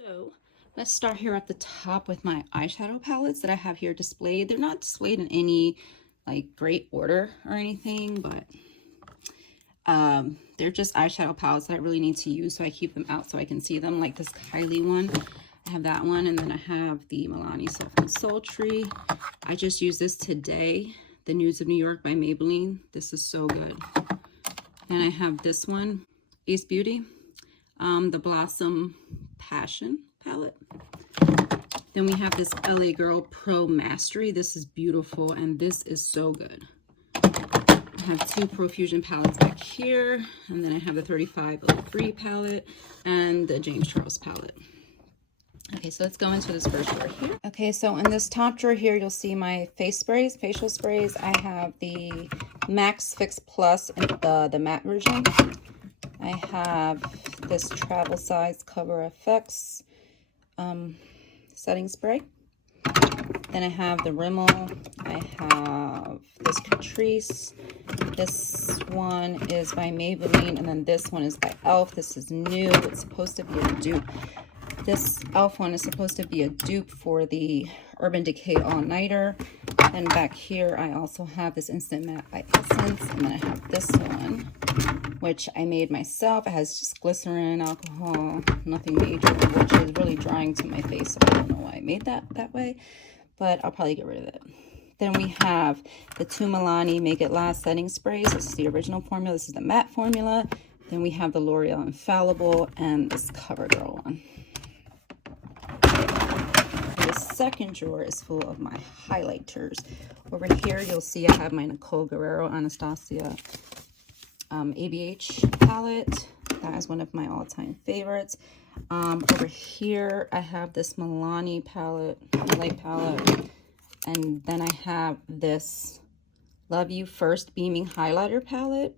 So let's start here at the top with my eyeshadow palettes that I have here displayed. They're not displayed in any like great order or anything, but they're just eyeshadow palettes that I really need to use, so I keep them out so I can see them. Like this Kylie one, I have that one, and then I have the Milani Soft and Sultry. I just used this today, the Nudes of New York by Maybelline. This is so good. Then I have this one, Ace Beauty, the Blossom Passion palette. Then we have this LA Girl Pro Mastery. This is beautiful, and this is so good. I have two Profusion palettes back here, and then I have the 3503 palette and the James Charles palette. Okay, so let's go into this first drawer here. Okay, so in this top drawer here, you'll see my face sprays, facial sprays. I have the Max Fix Plus in the matte version. I have this travel size Cover FX setting spray. Then I have the Rimmel. I have this Catrice. This one is by Maybelline, and then this one is by e.l.f. This is new. It's supposed to be a dupe. This e.l.f. one is supposed to be a dupe for the Urban Decay All Nighter. And back here, I also have this Instant Matte by Essence. And then I have this one, which I made myself. It has just glycerin, alcohol, nothing major, which is really drying to my face. So I don't know why I made that way, but I'll probably get rid of it. Then we have the two Milani Make It Last setting sprays. This is the original formula. This is the matte formula. Then we have the L'Oreal Infallible and this CoverGirl one. The second drawer is full of my highlighters. Over here, you'll see I have my Nicole Guerrero Anastasia ABH palette. That is one of my all-time favorites. Over here, I have this Milani palette, light palette. And then I have this Love You First Beaming Highlighter palette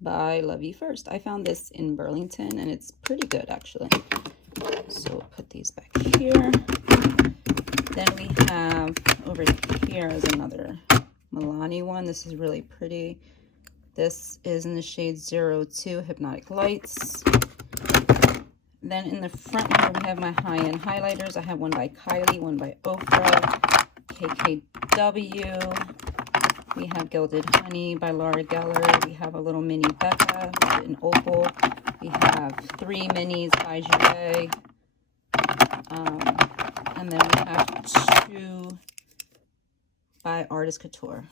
by Love You First. I found this in Burlington, and it's pretty good, actually. So we'll put these back here. Then we have over here is another Milani one. This is really pretty. This is in the shade 02 Hypnotic Lights. Then in the front here, we have my high-end highlighters. I have one by Kylie, one by Ofra, KKW. We have Gilded Honey by Laura Geller. We have a little mini Becca in Opal. We have three minis by Jouer. And then we have two by Artist Couture.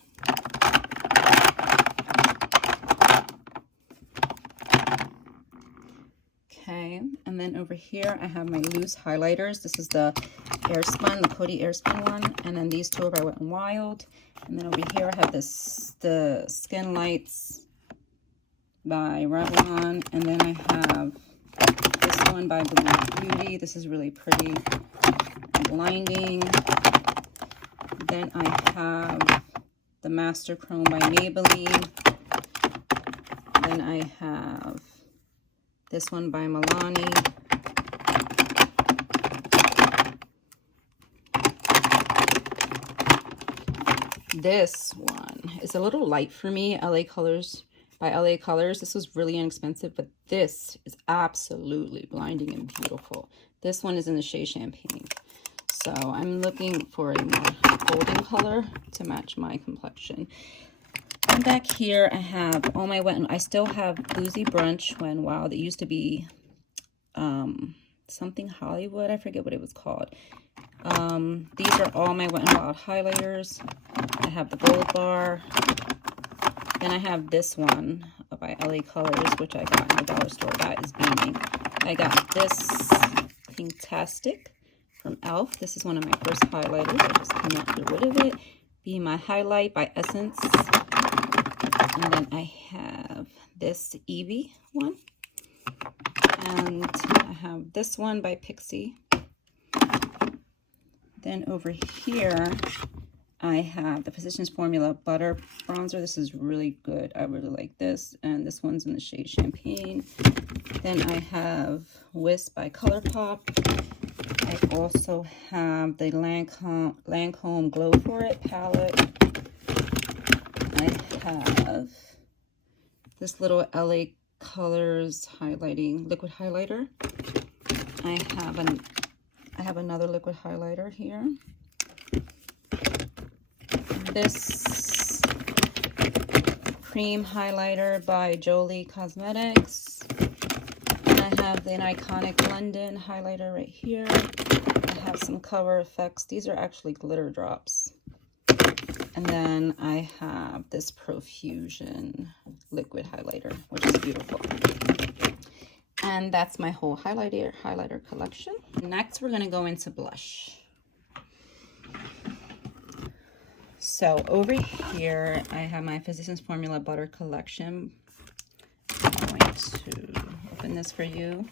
Okay, and then over here I have my loose highlighters. This is the Airspun, the Coty Airspun one, and then these two are by Wet n Wild. And then over here I have the Skin Lights by Revlon, and then I have this one by Blue Beauty. This is really pretty, blinding. Then I have the Master Chrome by Maybelline. Then I have this one by Milani. This one is a little light for me, LA Colors by LA Colors. This was really inexpensive, but this is absolutely blinding and beautiful. This one is in the shade Champagne. So I'm looking for a more golden color to match my complexion. And back here I have all my I still have Boozy Brunch Wet n Wild. It used to be something Hollywood. I forget what it was called. These are all my Wet n Wild highlighters. I have the Gold Bar. Then I have this one by LA Colors, which I got in the dollar store. That is beaming. I got this Pinktastic from e.l.f. This is one of my first highlighters. I just cannot get rid of it. Be My Highlight by Essence. And then I have this Evie one. And I have this one by Pixie. Then over here, I have the Physicians Formula Butter Bronzer. This is really good. I really like this. And this one's in the shade Champagne. Then I have Wisp by ColourPop. I also have the Lancome Glow For It palette. I have this little LA Colors highlighting liquid highlighter. I have another liquid highlighter here. This cream highlighter by Jolie Cosmetics. And I have an iconic London highlighter right here. I have some Cover Effects. These are actually glitter drops. And then I have this Profusion liquid highlighter, which is beautiful. And that's my whole highlighter collection. Next, we're gonna go into blush. So over here, I have my Physicians Formula Butter Collection. I'm going to open this for you.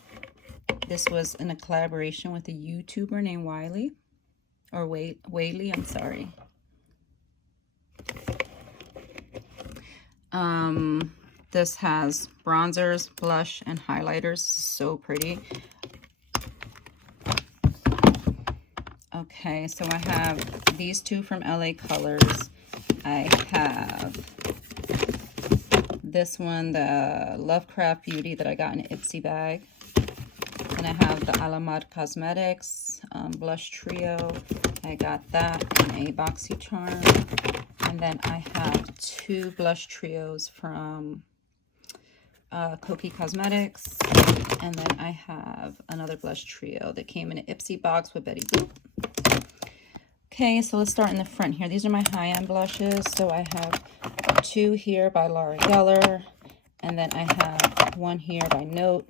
This was in a collaboration with a YouTuber named Wiley, or Whaley, I'm sorry. This has bronzers, blush, and highlighters. So pretty. Okay, so I have these two from LA Colors. I have this one, the Lovecraft Beauty that I got in an Ipsy bag. And I have the Alamad Cosmetics Blush Trio. I got that in a BoxyCharm. And then I have two blush trios from Koki Cosmetics. And then I have another blush trio that came in an Ipsy box with Betty Boop. Okay, so let's start in the front here. These are my high-end blushes. So I have two here by Laura Geller. And then I have one here by Note.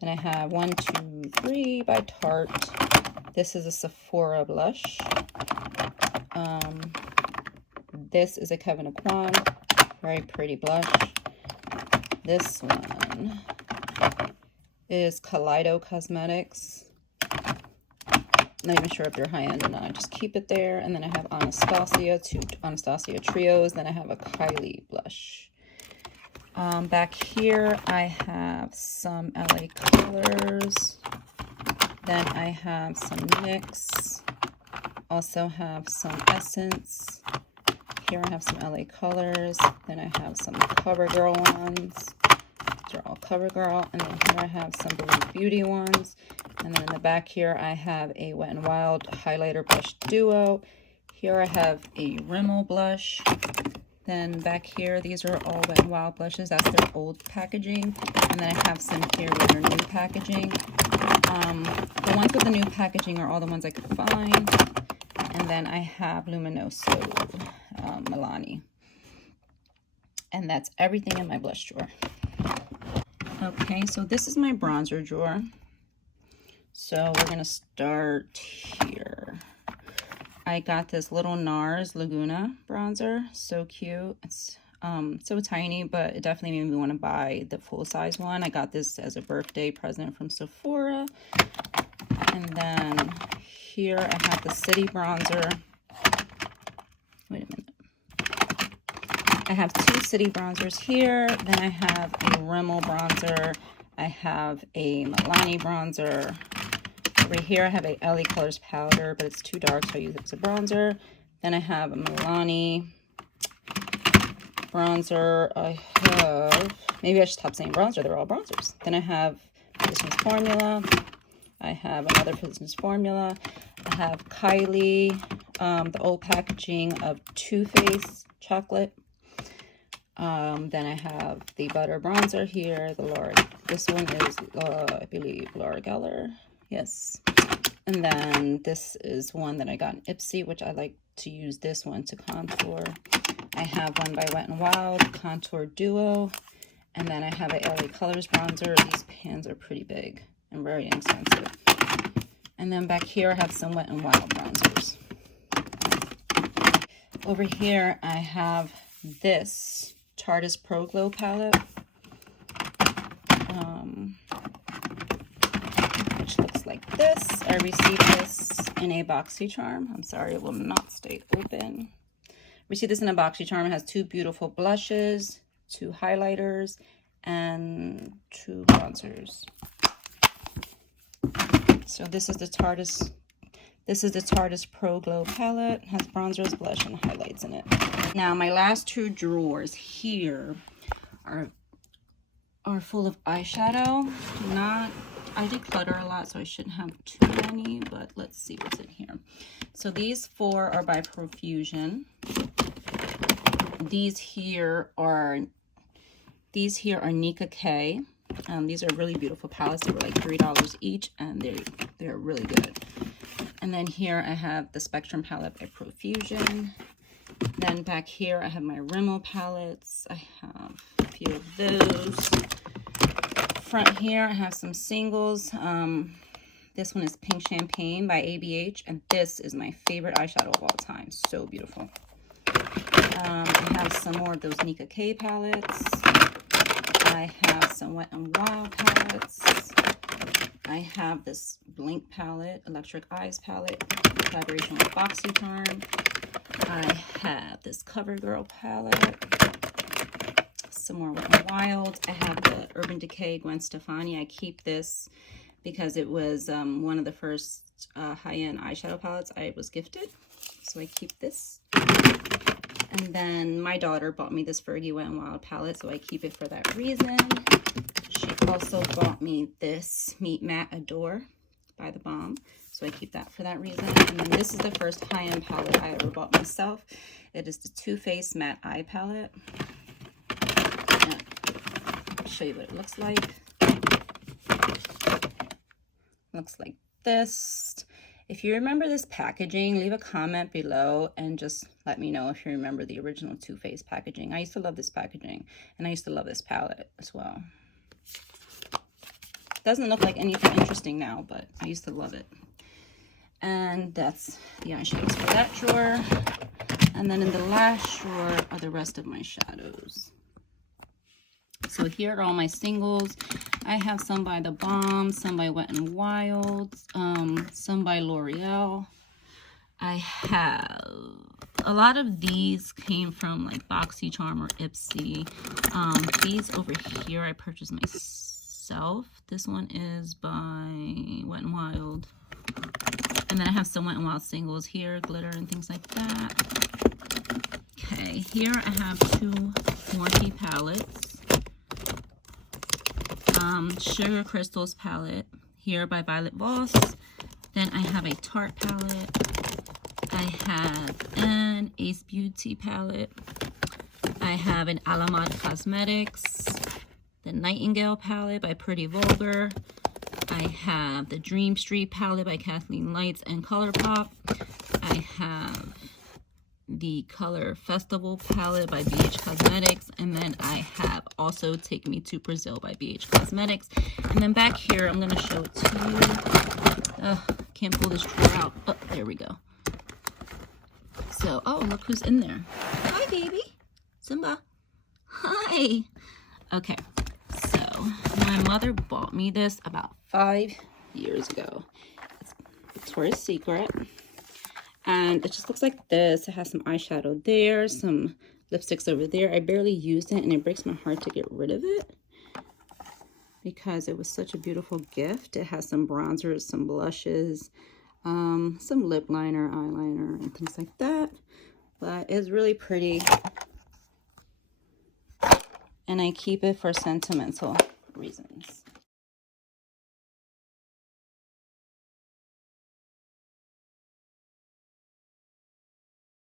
Then I have 1, 2, 3 by Tarte. This is a Sephora blush. This is a Kevyn Aucoin, very pretty blush. This one is Kaleido Cosmetics. Not even sure if they're high-end or not. I just keep it there. And then I have Anastasia, two Anastasia trios. Then I have a Kylie blush. Back here, I have some LA Colors. Then I have some NYX. Also have some Essence. Here I have some LA Colors. Then I have some CoverGirl ones. These are all CoverGirl. And then here I have some Believe Beauty ones. And then in the back here, I have a Wet n Wild highlighter blush duo. Here I have a Rimmel blush. Then back here, these are all Wet n Wild blushes. That's their old packaging. And then I have some here with their new packaging. The ones with the new packaging are all the ones I could find. And then I have Luminoso Milani. And that's everything in my blush drawer. Okay, so this is my bronzer drawer. So we're going to start here. I got this little NARS Laguna bronzer. So cute. It's so tiny, but it definitely made me want to buy the full-size one. I got this as a birthday present from Sephora. And then here I have the City bronzer. Wait a minute. I have two City bronzers here. Then I have a Rimmel bronzer. I have a Milani bronzer. Over here I have a LA Colors powder, but it's too dark, so I use it as a bronzer. Then I have a Milani bronzer. I have, maybe I should stop saying bronzer, they're all bronzers. Then I have Physicians Formula. I have another Physicians Formula. I have Kylie, the old packaging of Too Faced chocolate. Then I have the butter bronzer here. This one is, I believe, Laura Geller. Yes. And then this is one that I got in Ipsy, which I like to use this one to contour. I have one by Wet n Wild, Contour Duo. And then I have a LA Colors bronzer. These pans are pretty big and very inexpensive. And then back here I have some Wet n Wild bronzers. Over here I have this Tarte Pro Glow palette, which looks like this. I received this in a BoxyCharm. I'm sorry, it will not stay open. Received this in a BoxyCharm. It has two beautiful blushes, two highlighters, and two bronzers. So this is the Tarte Pro Glow palette. It has bronzers, blush, and highlights in it. Now my last two drawers here are full of eyeshadow. I declutter a lot, so I shouldn't have too many, but let's see what's in here. So these 4 are by Profusion. These here are Nika K. These are really beautiful palettes. They were like $3 each, and they're really good. And then here I have the Spectrum palette by Profusion. Then back here I have my Rimmel palettes. I have a few of those. Front here I have some singles. This one is Pink Champagne by ABH, and this is my favorite eyeshadow of all time. So beautiful. I have some more of those Nika K palettes. I have some Wet n Wild palettes. I have this Blink palette, Electric Eyes palette, collaboration with BoxyCharm. I have this CoverGirl palette. Some more Wet n Wild. I have the Urban Decay Gwen Stefani. I keep this because it was one of the first high-end eyeshadow palettes I was gifted. So I keep this. And then my daughter bought me this Fergie Wet n Wild palette, so I keep it for that reason. She also bought me this Meet Matte Adore by The Balm, so I keep that for that reason. And then this is the first high-end palette I ever bought myself. It is the Too Faced Matte Eye palette. I'll show you what it looks like. Looks like this. If you remember this packaging, leave a comment below and just let me know if you remember the original Too Faced packaging. I used to love this packaging, and I used to love this palette as well. Doesn't look like anything interesting now, but I used to love it. And that's the eyeshadows for that drawer. And then in the last drawer are the rest of my shadows. So here are all my singles. I have some by The Balm, some by Wet n Wild, some by L'Oreal. I have a lot of these came from like BoxyCharm or Ipsy. These over here I purchased myself. This one is by Wet n Wild. And then I have some Wet n Wild singles here, glitter and things like that. Okay, here I have 2 Morphe palettes. Sugar Crystals palette here by Violet Voss. Then I have a Tarte palette. I have an Ace Beauty palette. I have an Alamod Cosmetics, the Nightingale palette by Pretty Vulgar. I have the Dream Street palette by Kathleen Lights and ColourPop. I have the Color Festival palette by BH Cosmetics, and then I have also Take Me to Brazil by BH Cosmetics. And then back here, I'm going to show it to you. Can't pull this drawer out. Oh, there we go. So, oh, look who's in there. Hi, baby. Simba. Hi. Okay, so my mother bought me this about 5 years ago. It's Victoria's Secret. And it just looks like this. It has some eyeshadow there, some lipsticks over there. I barely used it, and it breaks my heart to get rid of it because it was such a beautiful gift. It has some bronzers, some blushes, some lip liner, eyeliner, and things like that. But it's really pretty. And I keep it for sentimental reasons.